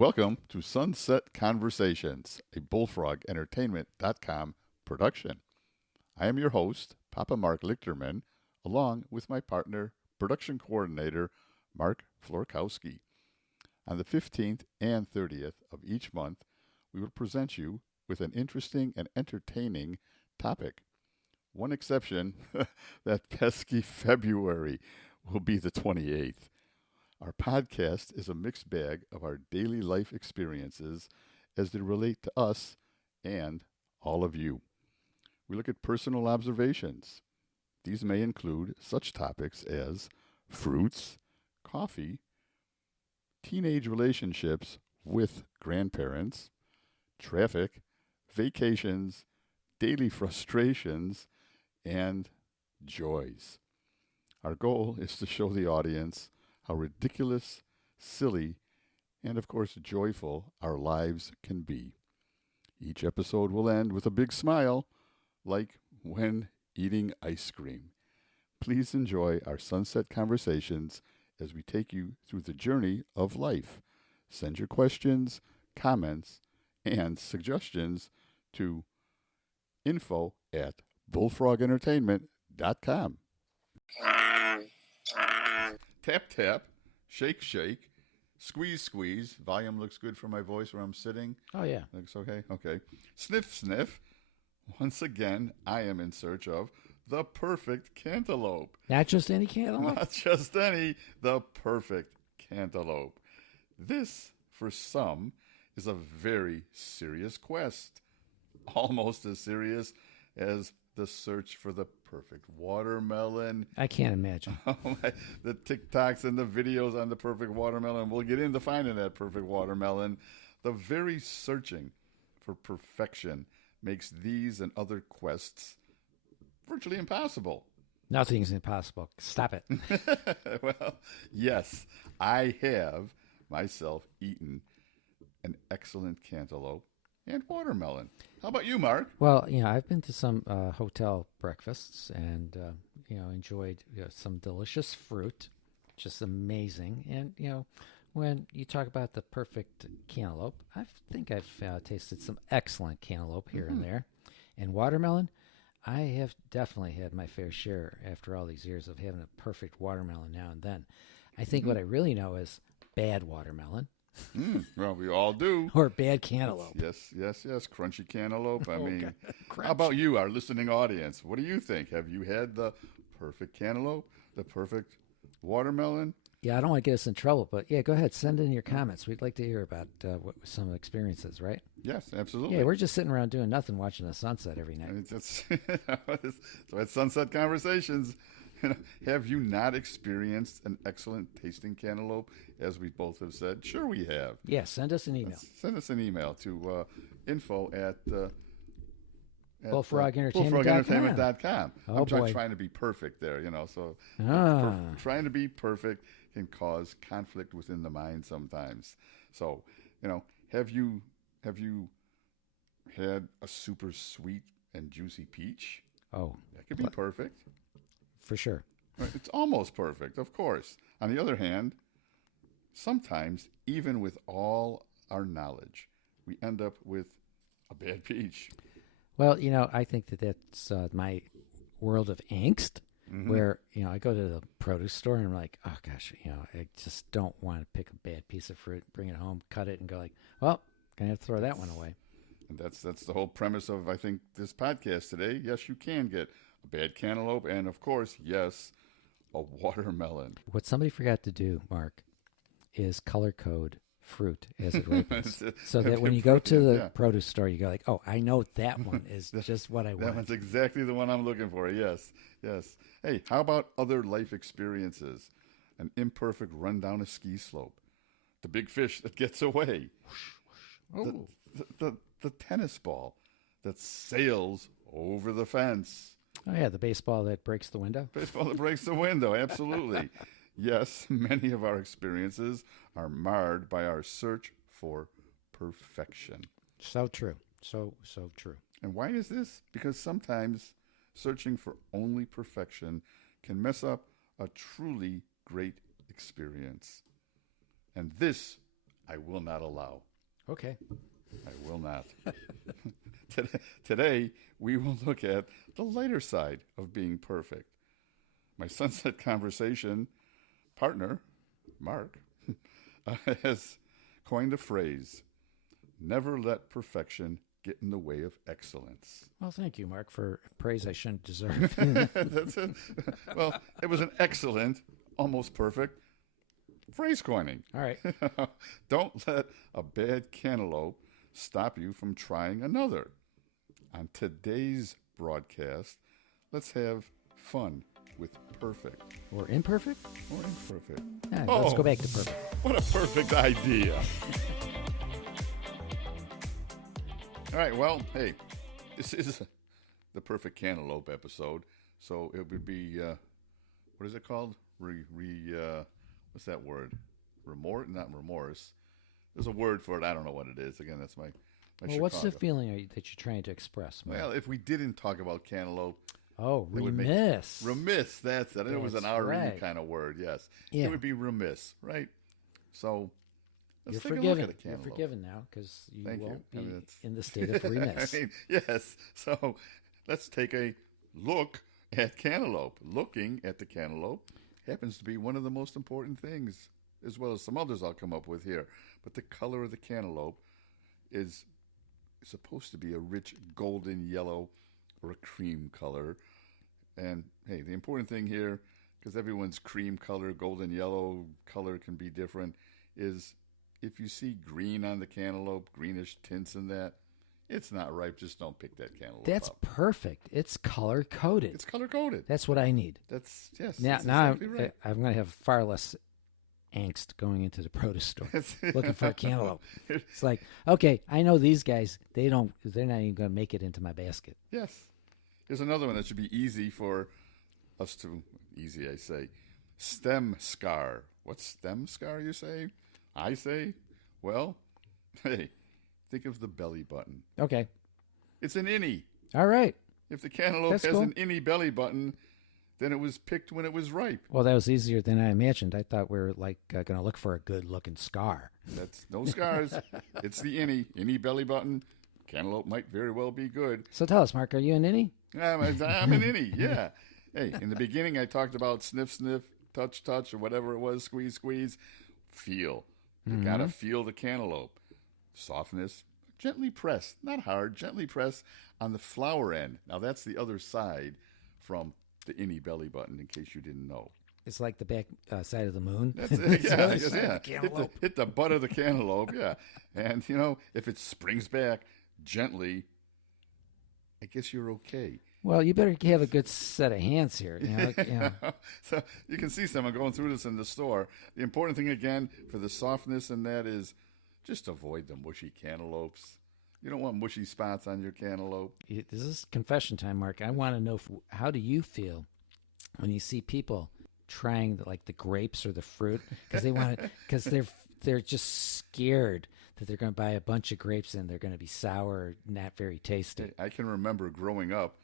Welcome to Sunset Conversations, a bullfrogentertainment.com production. I am your host, Papa Mark Lichterman, along with my partner, production coordinator, Mark Florkowski. On the 15th and 30th of each month, we will present you with an interesting and entertaining topic. One exception, that pesky February will be the 28th. Our podcast is a mixed bag of our daily life experiences as they relate to us and all of you. We look at personal observations. These may include such topics as fruits, coffee, teenage relationships with grandparents, traffic, vacations, daily frustrations, and joys. Our goal is to show the audience how ridiculous, silly, and of course joyful our lives can be. Each episode will end with a big smile, like when eating ice cream. Please enjoy our sunset conversations as we take you through the journey of life. Send your questions, comments, and suggestions to info@bullfrogentertainment.com. Tap, tap, shake, shake, squeeze, squeeze. Volume looks good for my voice where I'm sitting. Oh, yeah. Looks okay? Okay. Sniff, sniff. Once again, I am in search of the perfect cantaloupe. Not just any cantaloupe? Not just any, the perfect cantaloupe. This, for some, is a very serious quest. Almost as serious as the search for the perfect watermelon. I can't imagine. The TikToks and the videos on the perfect watermelon. We'll get into finding that perfect watermelon. The very searching for perfection makes these and other quests virtually impossible. Nothing's impossible. Stop it. Well, yes, I have myself eaten an excellent cantaloupe and watermelon. How about you, Mark? Well, I've been to some hotel breakfasts and, enjoyed some delicious fruit, just amazing. And, when you talk about the perfect cantaloupe, I think I've tasted some excellent cantaloupe here and there. And watermelon, I have definitely had my fair share after all these years of having a perfect watermelon now and then. I think what I really know is bad watermelon. Well, we all do. Or bad cantaloupe. Yes. Crunchy cantaloupe. I mean, Crunch. how about you, our listening audience? What do you think? Have you had the perfect cantaloupe, the perfect watermelon? Yeah, I don't want to get us in trouble, but yeah, go ahead. Send in your comments. We'd like to hear about some experiences, right? Yes, absolutely. Yeah, we're just sitting around doing nothing, watching the sunset every I night. mean, so at Sunset Conversations, have you not experienced an excellent tasting cantaloupe, as we both have said? Sure we have. Yeah, send us an email. Send us an email to info@... bullfrogentertainment.com. bullfrogentertainment.com. Oh, boy. trying to be perfect there, so Ah. trying to be perfect can cause conflict within the mind sometimes. So, have you had a super sweet and juicy peach? Oh, That could be perfect. for sure. It's almost perfect, of course. On the other hand, sometimes, even with all our knowledge, we end up with a bad peach. Well, I think that's my world of angst, where, I go to the produce store and I'm like, oh, gosh, I just don't want to pick a bad piece of fruit, bring it home, cut it, and go like, well, going to have to throw that one away. And that's the whole premise of, I think, this podcast today. Yes, you can get a bad cantaloupe and, of course, yes, a watermelon. What somebody forgot to do, Mark, is color code fruit as it ripens. So that when you go to the produce store, you go like, oh, I know that one is just what I want. That one's exactly the one I'm looking for. Yes. Hey, how about other life experiences? An imperfect run down a ski slope. The big fish that gets away. Oh. The tennis ball that sails over the fence. Oh, yeah, the baseball that breaks the window. Baseball that breaks the window, absolutely. Yes, many of our experiences are marred by our search for perfection. So true. So true. And why is this? Because sometimes searching for only perfection can mess up a truly great experience. And this I will not allow. Okay. I will not. Today, we will look at the lighter side of being perfect. My sunset conversation partner, Mark, has coined a phrase, never let perfection get in the way of excellence. Well, thank you, Mark, for praise I shouldn't deserve. That's it. Well, it was an excellent, almost perfect phrase coining. All right. Don't let a bad cantaloupe stop you from trying another. On today's broadcast, let's have fun with perfect. Or imperfect? Or imperfect. Yeah, let's go back to perfect. What a perfect idea. All right, well, hey, this is the perfect cantaloupe episode. So it would be, what is it called? What's that word? Not remorse. There's a word for it. I don't know what it is. Again, that's my Well, what's the feeling that you're trying to express, Mark? Well, if we didn't talk about cantaloupe. Oh, remiss. Remiss, that's it. It was an RE kind of word, yes. Yeah. It would be remiss, right? So let's You're take a look forgiven. at a cantaloupe. You're forgiven now because you Thank won't you. be in the state of remiss. Yes. So let's take a look at cantaloupe. Looking at the cantaloupe happens to be one of the most important things, as well as some others I'll come up with here. But the color of the cantaloupe is supposed to be a rich golden yellow or a cream color. And hey, the important thing here, because everyone's cream color, golden yellow color can be different, is if you see green on the cantaloupe, greenish tints in that, it's not ripe. Just don't pick that cantaloupe That's up. perfect. It's color coded. It's color coded. That's what I need. That's yes. Now, that's exactly right. I'm going to have far less angst going into the produce store looking for a cantaloupe. It's like, okay, I know these guys. They're not even going to make it into my basket. Yes. Here's another one that should be easy for us to. Easy, I say. Stem scar. What's stem scar? You say? I say. Well, hey, think of the belly button. Okay. It's an innie. All right. If the cantaloupe That's has cool. an innie belly button, then it was picked when it was ripe. Well, that was easier than I imagined. I thought we were like going to look for a good-looking scar. That's no scars. It's the innie belly button. Cantaloupe might very well be good. So tell us, Mark, are you an innie? I'm an innie, yeah. Hey, in the beginning I talked about sniff, sniff, touch, touch, or whatever it was, squeeze, squeeze. Feel. You got to feel the cantaloupe. Softness, gently press, not hard, gently press on the flower end. Now that's the other side from the innie belly button, in case you didn't know. It's like the back side of the moon. That's it. Yeah. Hit the butt of the cantaloupe, yeah. And, if it springs back gently, I guess you're okay. Well, you better have a good set of hands here. So you can see someone going through this in the store. The important thing, again, for the softness in that is just avoid the mushy cantaloupes. You don't want mushy spots on your cantaloupe. This is confession time, Mark. I want to know, how do you feel when you see people trying the grapes or the fruit because they're just scared that they're going to buy a bunch of grapes and they're going to be sour, not very tasty. I can remember growing up,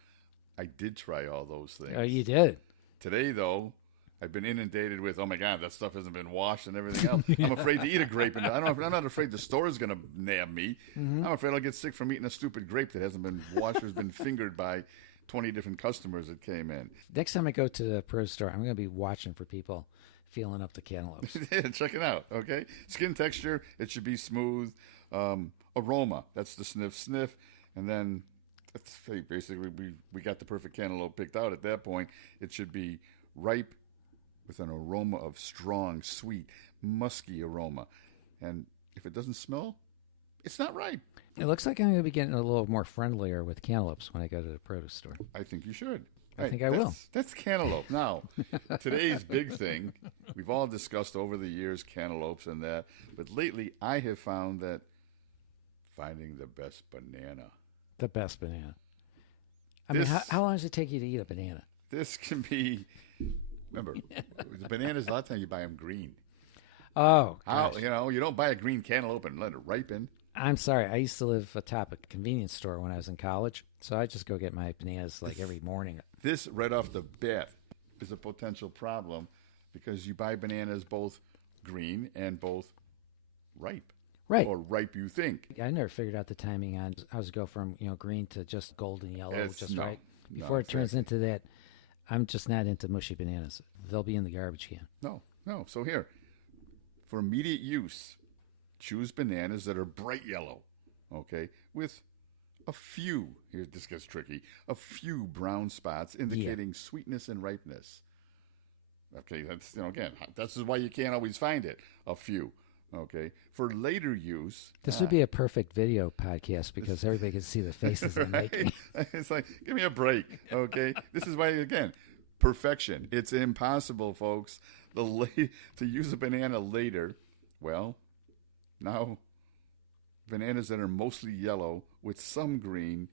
I did try all those things. Oh, you did? Today, though, I've been inundated with, oh my God, that stuff hasn't been washed and everything else. I'm afraid to eat a grape. And I'm not afraid the store is going to nab me. I'm afraid I'll get sick from eating a stupid grape that hasn't been washed or has been fingered by 20 different customers that came in. Next time I go to the produce store, I'm going to be watching for people feeling up the cantaloupes. Yeah, check it out, okay? Skin texture, it should be smooth. Aroma, that's the sniff. And then, basically, we got the perfect cantaloupe picked out at that point. It should be ripe with an aroma of strong, sweet, musky aroma. And if it doesn't smell, it's not ripe. It looks like I'm going to be getting a little more friendlier with cantaloupes when I go to the produce store. I think you should. I think I will. That's cantaloupe. Now, today's big thing, we've all discussed over the years cantaloupes and that, but lately I have found that finding the best banana. The best banana. I mean, how long does it take you to eat a banana? This can be, remember, the bananas, a lot of times you buy them green. Oh, gosh. You don't buy a green cantaloupe and let it ripen. I'm sorry. I used to live atop a convenience store when I was in college, so I just go get my bananas every morning. This, right off the bat, is a potential problem because you buy bananas both green and both ripe. Right. or ripe you think. I never figured out the timing on how does it go from green to just golden yellow, It's just no, right no, before it turns exactly. into that. I'm just not into mushy bananas. They'll be in the garbage can. No, no. So here, for immediate use, choose bananas that are bright yellow, okay, with a few, here this gets tricky, a few brown spots Yeah. indicating sweetness and ripeness. Okay, that's, again, this is why you can't always find it, a few. Okay, for later use, This would be a perfect video podcast because everybody can see the faces I'm right? making. It's like, give me a break, okay? This is why, again, perfection. It's impossible, folks. To use a banana later, well, now bananas that are mostly yellow with some green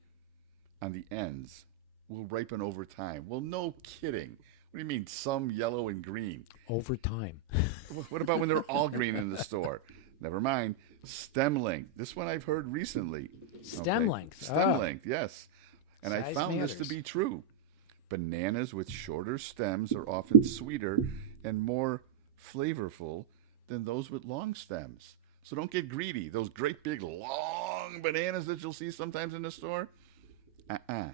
on the ends will ripen over time. Well, no kidding. What do you mean, some yellow and green? Over time. What about when they're all green in the store? Never mind. Stem length. This one I've heard recently. Stem Okay. length. Stem Oh, length, yes. And I size found this to matters. be true. Bananas with shorter stems are often sweeter and more flavorful than those with long stems. So don't get greedy. Those great big long bananas that you'll see sometimes in the store, uh-uh.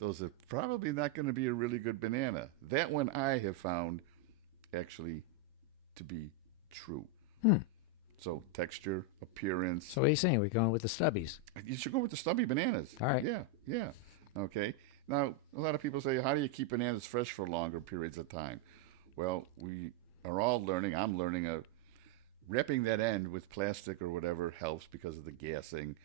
Those are probably not going to be a really good banana. That one I have found actually to be true. Hmm. So texture, appearance. So what are you saying? We're going with the stubbies. You should go with the stubby bananas. All right. Yeah, yeah. Okay. Now, a lot of people say, how do you keep bananas fresh for longer periods of time? Well, we are all learning. I'm learning. Wrapping that end with plastic or whatever helps because of the gassing.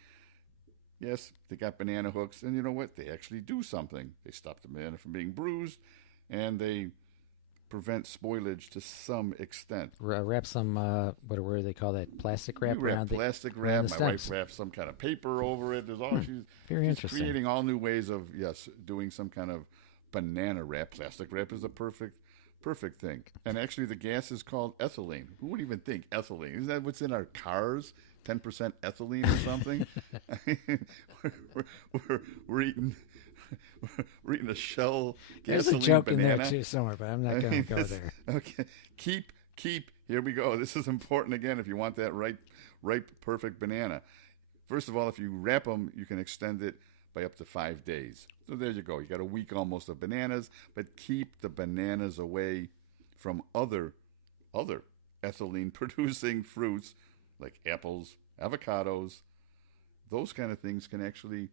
Yes, they got banana hooks, and you know what? They actually do something. They stop the banana from being bruised, and they prevent spoilage to some extent. Wrap some, what do they call that? Plastic wrap We wrap around plastic around wrap. the My wife stems. wraps some kind of paper over it. There's all Very she's interesting. creating all new ways of doing some kind of banana wrap. Plastic wrap is a perfect thing. And actually, the gas is called ethylene. Who would even think ethylene? Isn't that what's in our cars? 10% ethylene or something? we're, we're eating. We're eating a shell There's gasoline a joke banana. in there too somewhere, but I'm not going to go there. Okay, keep. Here we go. This is important again. If you want that ripe, perfect banana. First of all, if you wrap them, you can extend it by up to 5 days. So there you go. You got a week almost of bananas, but keep the bananas away from other ethylene producing fruits like apples, avocados. Those kind of things can actually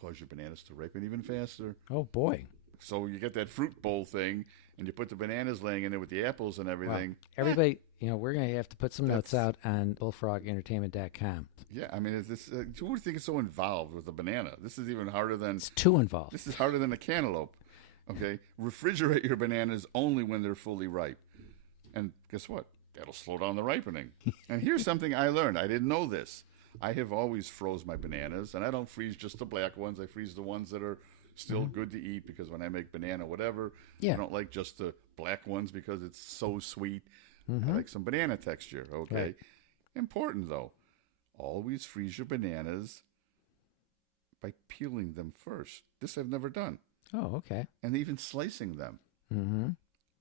cause your bananas to ripen even faster. Oh boy. So you get that fruit bowl thing, and you put the bananas laying in there with the apples and Wow. everything. Everybody, we're going to have to put some notes out on bullfrogentertainment.com. Yeah, I mean, who would think it's so involved with a banana? This is even harder than It's too involved. this is harder than a cantaloupe. Okay, refrigerate your bananas only when they're fully ripe, and guess what? That'll slow down the ripening. And here's something I learned. I didn't know this. I have always froze my bananas, and I don't freeze just the black ones. I freeze the ones that are still good to eat because when I make banana whatever, Yeah. I don't like just the black ones because it's so sweet. I like some banana texture. Okay, Right. important though. Always freeze your bananas by peeling them first. This I've never done, Oh, okay. and even slicing them. Mm-hmm.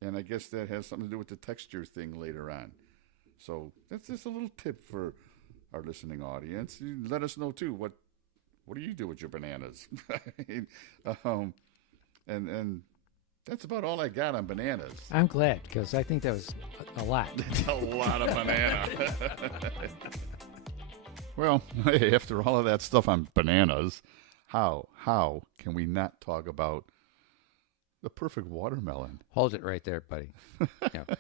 And I guess that has something to do with the texture thing later on. So that's just a little tip for our listening audience. You let us know too. What do you do with your bananas? And that's about all I got on bananas. I'm glad because I think that was a lot. It's a lot of banana. Well, hey, after all of that stuff on bananas, how can we not talk about the perfect watermelon? Hold it right there, buddy.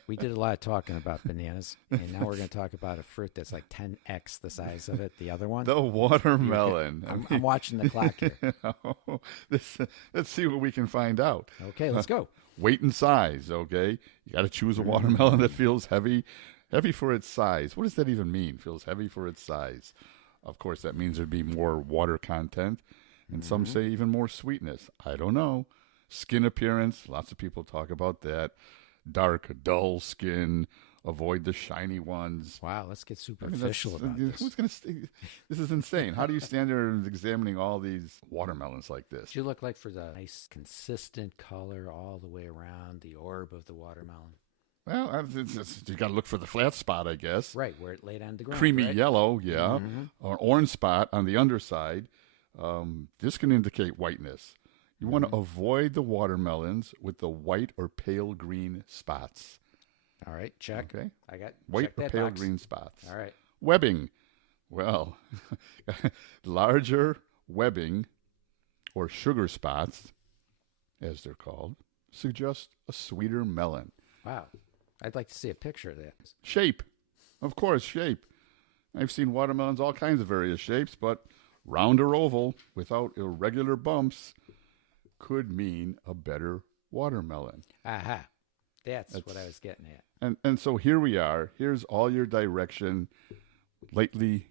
We did a lot of talking about bananas, and now we're going to talk about a fruit that's like 10x the size of it. The other one. The watermelon. I'm watching the clock here. Let's see what we can find out. Okay, let's go. Weight and size, okay? You got to choose a watermelon that feels heavy for its size. What does that even mean? Feels heavy for its size. Of course, that means there'd be more water content, and some say even more sweetness. I don't know. Skin appearance, lots of people talk about that. Dark, dull skin. Avoid the shiny ones. Wow, let's get I mean, superficial about this. who's going to? This is insane. How do you stand there and examining all these watermelons like this? What you look like for the nice, consistent color all the way around the orb of the watermelon? Well, you got to look for the flat spot, I guess. Right, where it laid on the ground. Creamy right? yellow, yeah, Mm-hmm. or orange spot on the underside. This can indicate whiteness. You want Mm-hmm. to avoid the watermelons with the white or pale green spots. All right, check. Okay? I got White check or that pale box. green spots. All right. Webbing. Well, larger webbing or sugar spots, as they're called, suggest a sweeter melon. Wow. I'd like to see a picture of that. Shape. Of course, shape. I've seen watermelons all kinds of various shapes, but round or oval without irregular bumps could mean a better watermelon. Aha. That's That's what I was getting at. and so here we are. Here's all your direction, lightly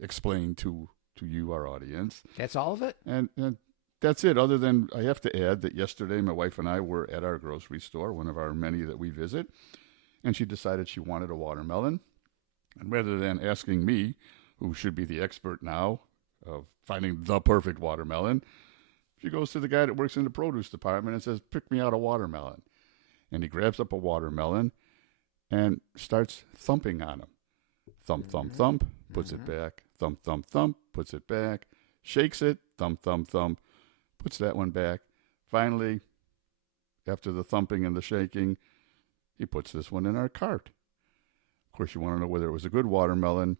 explained to you, our audience, That's all of it? and that's it. Other than I have to add that yesterday my wife and I were at our grocery store, one of our many that we visit, and she decided she wanted a watermelon, and rather than asking me, who should be the expert now of finding the perfect watermelon, she goes to the guy that works in the produce department and says, "Pick me out a watermelon." And he grabs up a watermelon and starts thumping on him. Thump, thump, Mm-hmm. thump, puts it Mm-hmm. back. Thump, thump, thump, puts it back. Shakes it. Thump, thump, thump, puts that one back. Finally, after the thumping and the shaking, he puts this one in our cart. Of course, you want to know whether it was a good watermelon.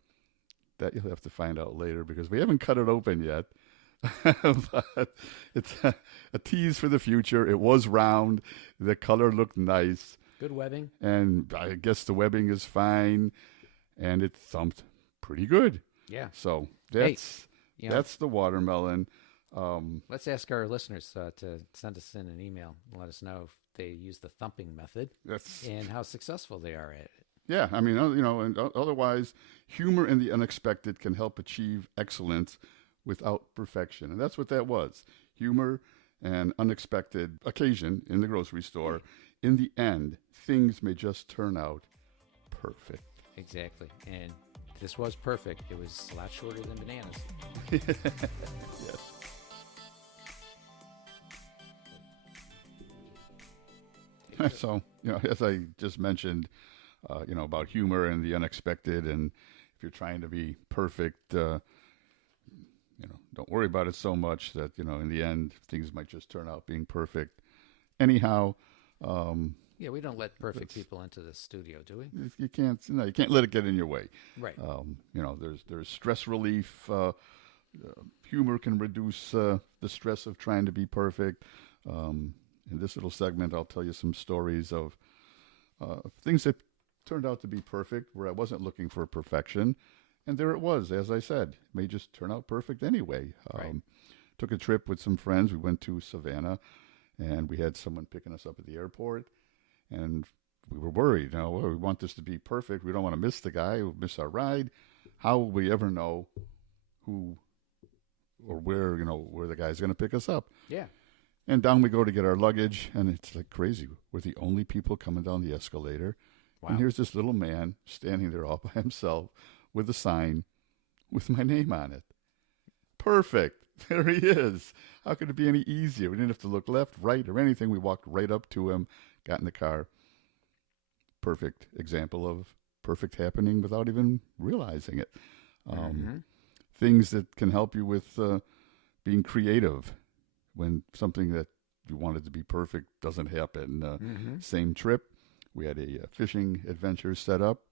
That you'll have to find out later because we haven't cut it open yet. But it's a tease for the future. It was round. The color looked nice. Good webbing. And I guess the webbing is fine. And it thumped pretty good. Yeah. So You know, that's the watermelon. let's ask our listeners to send us in an email and let us know if they use the thumping method That's and how successful they are at it. yeah. I mean, and otherwise, humor in the unexpected can help achieve excellence without perfection, and that's what that was. Humor and unexpected occasion in the grocery store. In the end, things may just turn out perfect. Exactly. And this was perfect. It was a lot shorter than bananas. Yes. So, as I just mentioned, about humor and the unexpected, and if you're trying to be perfect, don't worry about it so much that, in the end, things might just turn out being perfect. Anyhow, Yeah, we don't let perfect That's- people into the studio, do we? you can't let it get in your way. Right. There's stress relief. Humor can reduce the stress of trying to be perfect. In this little segment, I'll tell you some stories of things that turned out to be perfect, where I wasn't looking for perfection, and there it was. As I said, it may just turn out perfect anyway. Right. Took a trip with some friends. We went to Savannah, and we had someone picking us up at the airport, and we were worried. We want this to be perfect. We don't want to miss the guy. We'll miss our ride. How will we ever know who or where the guy's going to pick us up? Yeah. And down we go to get our luggage, and it's like crazy. We're the only people coming down the escalator. Wow. And here's this little man standing there all by himself with a sign with my name on it. Perfect. There he is. How could it be any easier? We didn't have to look left, right, or anything. We walked right up to him, got in the car. Perfect example of perfect happening without even realizing it. Mm-hmm. Things that can help you with being creative when something that you wanted to be perfect doesn't happen. Mm-hmm. Same trip, we had a fishing adventure set up.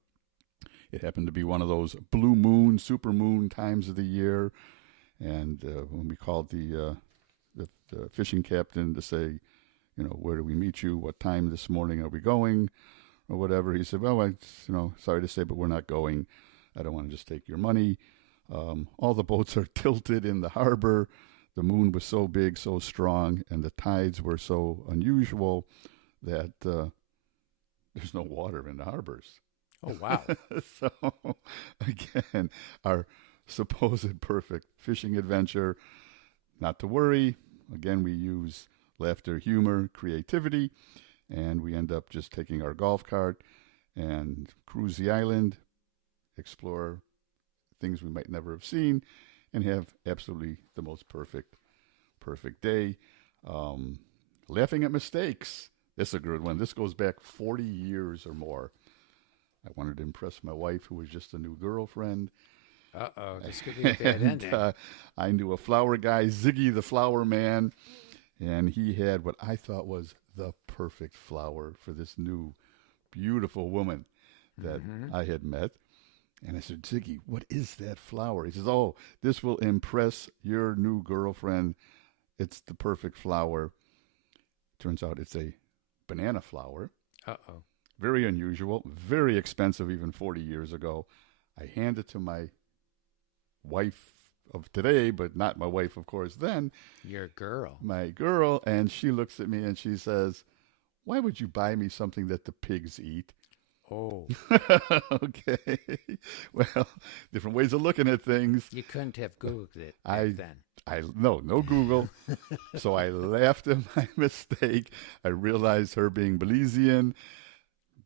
It happened to be one of those blue moon, super moon times of the year. And when we called the fishing captain to say, where do we meet you? What time this morning are we going? Or whatever. He said, well, sorry to say, but we're not going. I don't want to just take your money. All the boats are tilted in the harbor. The moon was so big, so strong, and the tides were so unusual that there's no water in the harbors. Oh, wow. So, again, our supposed perfect fishing adventure, not to worry. Again, we use laughter, humor, creativity, and we end up just taking our golf cart and cruise the island, explore things we might never have seen, and have absolutely the most perfect day. Laughing at mistakes. This is a good one. This goes back 40 years or more. I wanted to impress my wife, who was just a new girlfriend. Uh-oh, this could be a bad And ending. I knew a flower guy, Ziggy the Flower Man, and he had what I thought was the perfect flower for this new, beautiful woman that Mm-hmm. I had met. And I said, Ziggy, what is that flower? He says, oh, this will impress your new girlfriend. It's the perfect flower. Turns out it's a banana flower. Uh-oh. Very unusual, very expensive even 40 years ago. I hand it to my wife of today, but not my wife, of course, then, Your girl. my girl, and she looks at me and she says, why would you buy me something that the pigs eat? Oh, Okay. Well, different ways of looking at things. you couldn't have Googled it back I then. no Google. So I laughed at my mistake. I realized her being Belizean,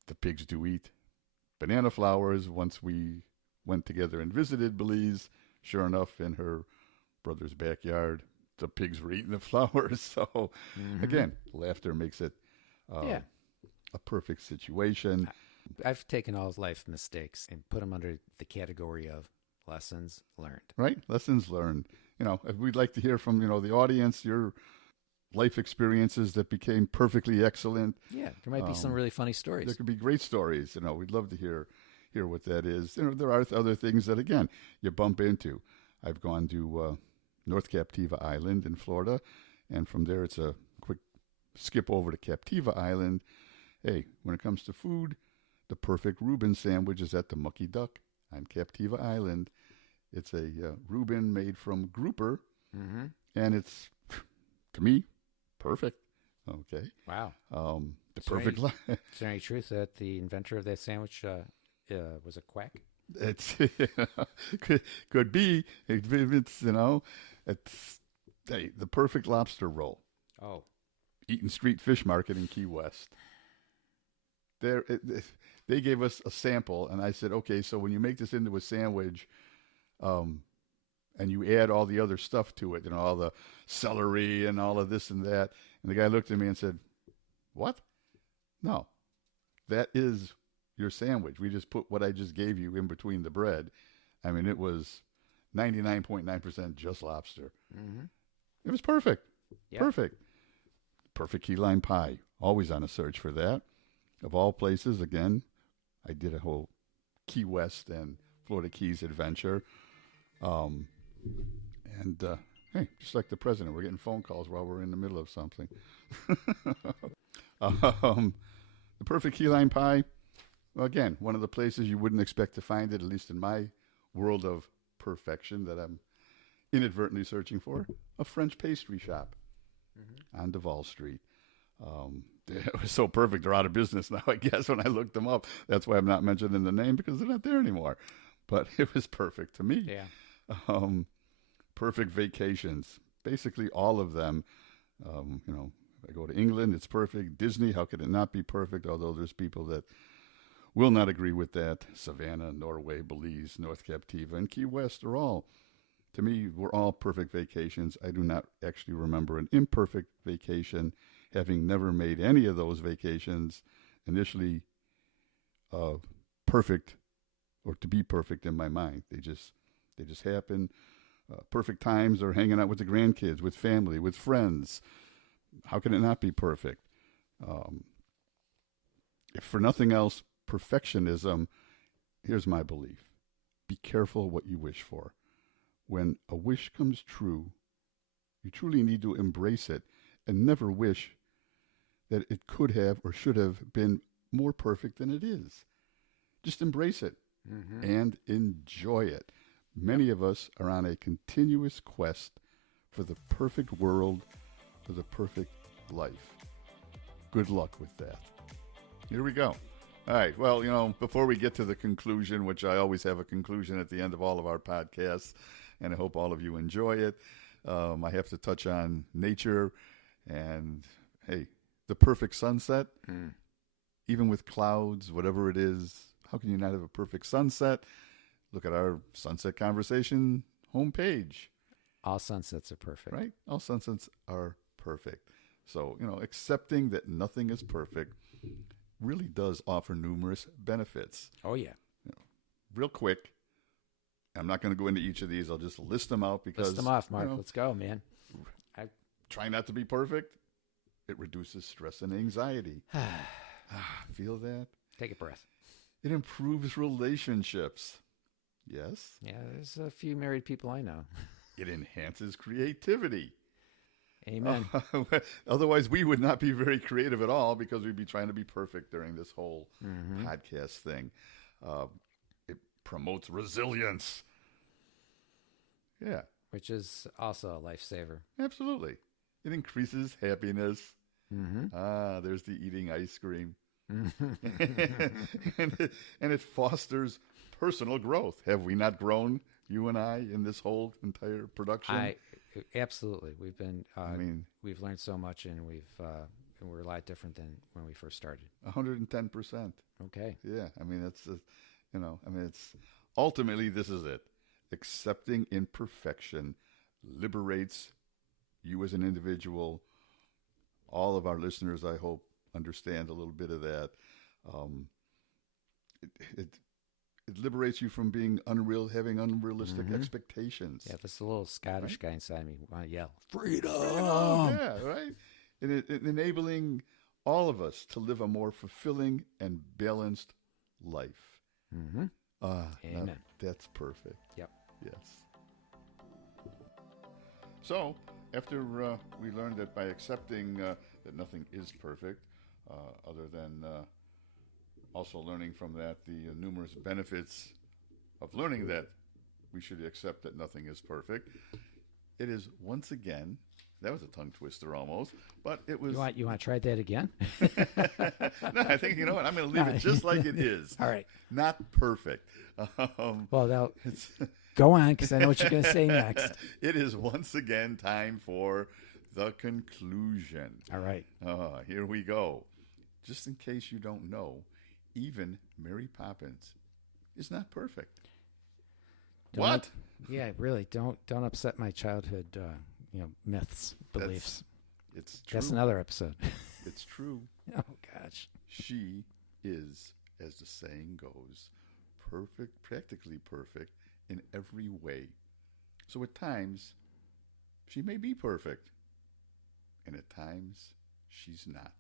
the pigs do eat banana flowers. Once we went together and visited Belize, sure enough, in her brother's backyard, the pigs were eating the flowers. So Mm-hmm. again, laughter makes it Yeah. a perfect situation. I've taken all life mistakes and put them under the category of lessons learned. Right? Lessons learned. We'd like to hear from, the audience, your life experiences that became perfectly excellent. Yeah, there might be some Um, really funny there stories. could be great stories. We'd love to hear what that is. There are other things that, again, you bump into. I've gone to North Captiva Island in Florida, and from there it's a quick skip over to Captiva Island. Hey, when it comes to food, the perfect Reuben sandwich is at the Mucky Duck on Captiva Island. It's a Reuben made from grouper, Mm-hmm. and it's, to me, perfect. Okay. Wow. The Is there, perfect. any, is there any truth that the inventor of that sandwich was a quack? It's could be. It's hey, the perfect lobster roll. Oh, Eaton Street Fish Market in Key West. They gave us a sample, and I said, okay, so when you make this into a sandwich, um, and you add all the other stuff to it, all the celery and all of this and that, and the guy looked at me and said, what? No, that is your sandwich. We just put what I just gave you in between the bread. I mean, it was 99.9% just lobster. mm-hmm. It was perfect. Yeah. Perfect. Perfect key lime pie. Always on a search for that. Of all places, again, I did a whole Key West and Florida Keys adventure. Um, and hey, just like the president, we're getting phone calls while we're in the middle of something. The perfect key lime pie. Well, again, one of the places you wouldn't expect to find it, at least in my world of perfection that I'm inadvertently searching for, a French pastry shop Mm-hmm. on Duval Street. It was so perfect, they're out of business now, I guess, when I looked them up. That's why I'm not mentioning the name, because they're not there anymore. But it was perfect to me. Yeah. Perfect vacations. Basically, all of them. I go to England, it's perfect. Disney, how could it not be perfect? Although there's people that will not agree with that. Savannah, Norway, Belize, North Captiva, and Key West are all, to me, were all perfect vacations. I do not actually remember an imperfect vacation, having never made any of those vacations initially perfect or to be perfect in my mind. They just happen. Perfect times are hanging out with the grandkids, with family, with friends. How can it not be perfect? If for nothing else, perfectionism, here's my belief. Be careful what you wish for. When a wish comes true, you truly need to embrace it and never wish that it could have or should have been more perfect than it is. Just embrace it Mm-hmm. and enjoy it. Yep. Many of us are on a continuous quest for the perfect world, for the perfect life. Good luck with that. Here we go. All right. Well, before we get to the conclusion, which I always have a conclusion at the end of all of our podcasts, and I hope all of you enjoy it, I have to touch on nature and, hey, the perfect sunset. Mm. Even with clouds, whatever it is, how can you not have a perfect sunset? Look at our Sunset Conversation homepage, All sunsets are perfect. right? All sunsets are perfect. So, accepting that nothing is perfect really does offer numerous benefits. Oh, yeah. Real quick, I'm not going to go into each of these. I'll just list them out because List them off, Mark. Let's go, man. Try not to be perfect. It reduces stress and anxiety. Feel that? Take a breath. It improves relationships. Yes. Yeah, there's a few married people I know. It enhances creativity. Amen. Otherwise, we would not be very creative at all because we'd be trying to be perfect during this whole podcast thing. It promotes resilience. Yeah. Which is also a lifesaver. Absolutely. It increases happiness. Mm-hmm. There's the eating ice cream. and it fosters personal growth. Have we not grown, you and I, in this whole entire production? Absolutely. We've been. We've learned so much, and we're a lot different than when we first started. 110%. Okay. Yeah. It's ultimately this is it. Accepting imperfection liberates you as an individual. All of our listeners, I hope, understand a little bit of that. It liberates you from being having unrealistic expectations. Yeah, there's a little Scottish guy inside me want to yell, Freedom! Yeah, right? And it enabling all of us to live a more fulfilling and balanced life. Mm-hmm. Amen. That's perfect. Yep. Yes. So, after we learned that by accepting that nothing is perfect, other than also learning from that the numerous benefits of learning that we should accept that nothing is perfect, it is once again, that was a tongue twister almost, but it was... You want to try that again? No, I think, you know what, I'm going to leave it just like it is. All right. Not perfect. Well, go on, because I know what you're going to say next. It is once again time for the conclusion. All right. Here we go. Just in case you don't know, even Mary Poppins is not perfect. What? Yeah, really. Don't upset my childhood, myths, beliefs. It's true. That's another episode. It's true. Oh gosh. She is, as the saying goes, perfect, practically perfect in every way. So at times, she may be perfect, and at times, she's not.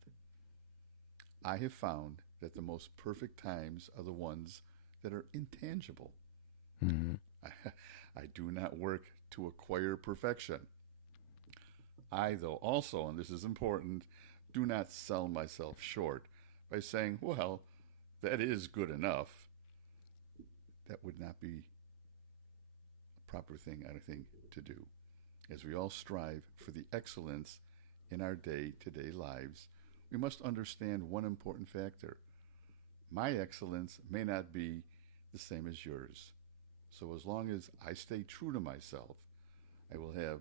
I have found that the most perfect times are the ones that are intangible. Mm-hmm. I do not work to acquire perfection. I, though, also, and this is important, do not sell myself short by saying, well, that is good enough. That would not be a proper thing, I think, to do. As we all strive for the excellence in our day-to-day lives, we must understand one important factor. My excellence may not be the same as yours. So as long as I stay true to myself, I will have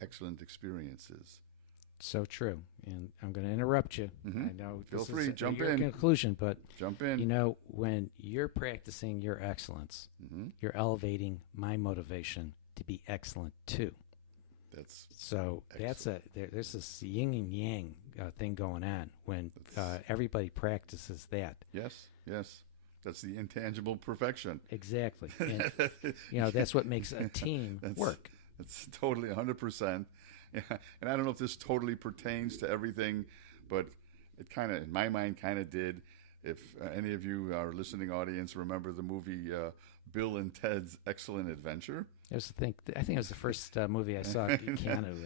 excellent experiences. So true. And I'm going to interrupt you. Mm-hmm. I know Feel this free, is jump your in. conclusion, but Jump in. when you're practicing your excellence, you're elevating my motivation to be excellent too. That's so excellent. There's this yin and yang thing going on when everybody practices that. Yes. That's the intangible perfection. Exactly. And, that's what makes a team work. It's totally 100%. Yeah. And I don't know if this totally pertains to everything, but it kind of, in my mind, kind of did. If any of you, our listening audience, remember the movie Bill and Ted's Excellent Adventure. I think it was the first movie I saw Keanu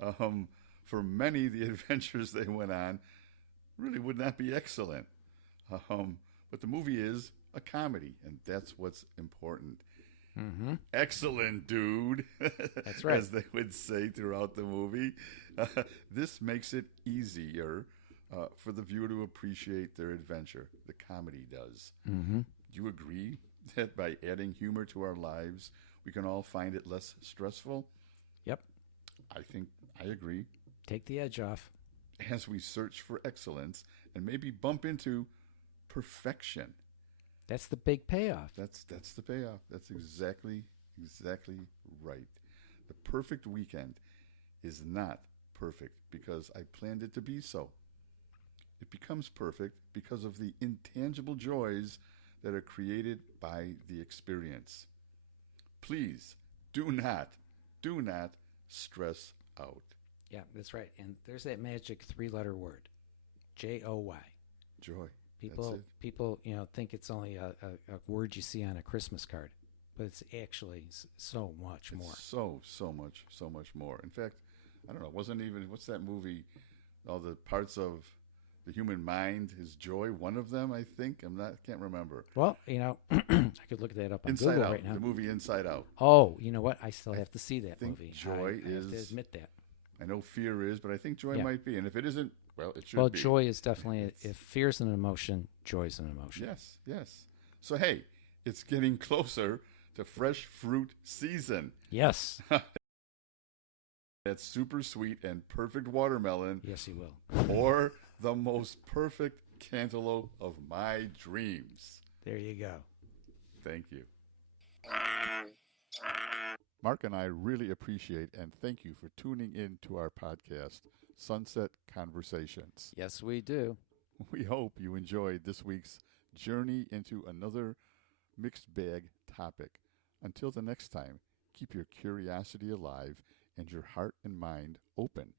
in. For many, the adventures they went on really would not be excellent. But the movie is a comedy, and that's what's important. Mm-hmm. Excellent, dude. That's right. As they would say throughout the movie. This makes it easier for the viewer to appreciate their adventure. The comedy does. Mm-hmm. Do you agree that by adding humor to our lives, we can all find it less stressful? Yep. I think I agree. Take the edge off. As we search for excellence and maybe bump into perfection. That's the big payoff. That's the payoff. That's exactly right. The perfect weekend is not perfect because I planned it to be so. It becomes perfect because of the intangible joys that are created by the experience. Please do not stress out. Yeah, that's right. And there's that magic 3-letter word, Joy. Joy. People, think it's only a word you see on a Christmas card, but it's actually so much more. So much more. In fact, I don't know, wasn't even, what's that movie? All the parts of the human mind is joy. One of them, I think. Can't remember. Well, I could look that up on Inside Google Out, right now. the movie Inside Out. Oh, you know what? I still have to see that think movie. joy I have to is- admit that. I know fear is, but I think joy Yeah. might be. And if it isn't, well, it should Well, be. joy is definitely, if fear's an emotion, joy's an emotion. Yes. So, hey, it's getting closer to fresh fruit season. Yes. That super sweet and perfect watermelon Yes, you will. or the most perfect cantaloupe of my dreams. There you go. Thank you. Mark and I really appreciate and thank you for tuning in to our podcast, Sunset Conversations. Yes, we do. We hope you enjoyed this week's journey into another mixed bag topic. Until the next time, keep your curiosity alive and your heart and mind open.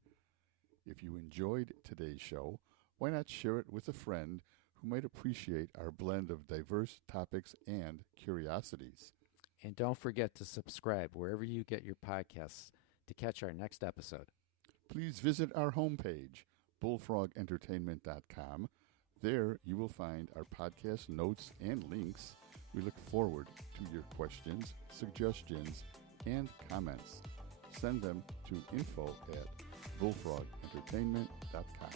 If you enjoyed today's show, why not share it with a friend who might appreciate our blend of diverse topics and curiosities? And don't forget to subscribe wherever you get your podcasts to catch our next episode. Please visit our homepage, bullfrogentertainment.com. There you will find our podcast notes and links. We look forward to your questions, suggestions, and comments. Send them to info@bullfrogentertainment.com.